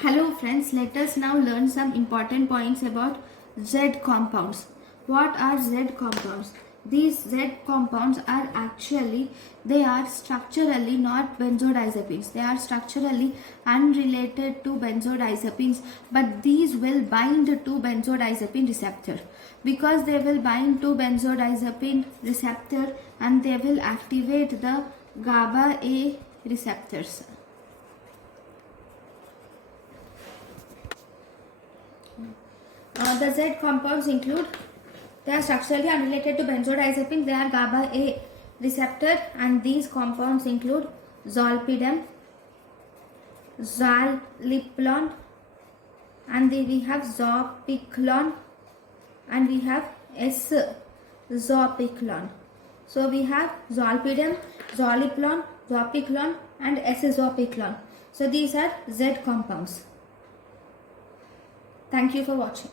Hello friends, let us now learn some important points about Z compounds. What are Z compounds? These Z compounds are they are structurally not benzodiazepines. They are structurally unrelated to benzodiazepines, but these will bind to benzodiazepine receptor. Because they will bind to benzodiazepine receptor and they will activate the GABA A receptors. The Z compounds include, they are structurally unrelated to benzodiazepines, they are GABA A receptor, and these compounds include zolpidem, zaleplon, and then we have zopiclone, and we have S-zopiclone. So we have zolpidem, zaleplon, zopiclone, and S-zopiclone. So these are Z compounds. Thank you for watching.